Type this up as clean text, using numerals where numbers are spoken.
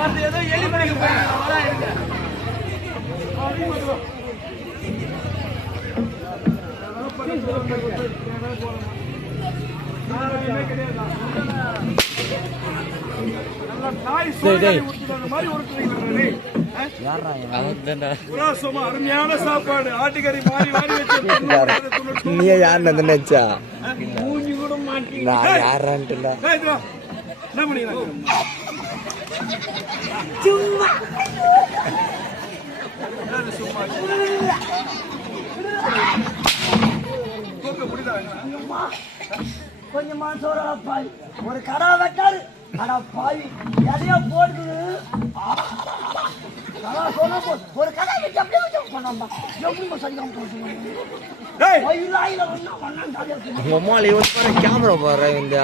ஏதோ எலி மணிக்கு போயிருக்க அருமையான சாப்பாடு ஆட்டுக்கறி மாறி மாறி வச்சு நீ யாருன்னு நினைச்சா நான் யாரான்ட்டு என்ன பண்ணிக்கலாம் கொஞ்சமா சோறா பாய் ஒரு கடா வெட்டாரு கடா பாய் எதையோ போட்டு ஒரு கடை வச்சு அப்படியே வச்சு பண்ணாமா எப்படி சரியாக கேமரா பாரு இந்த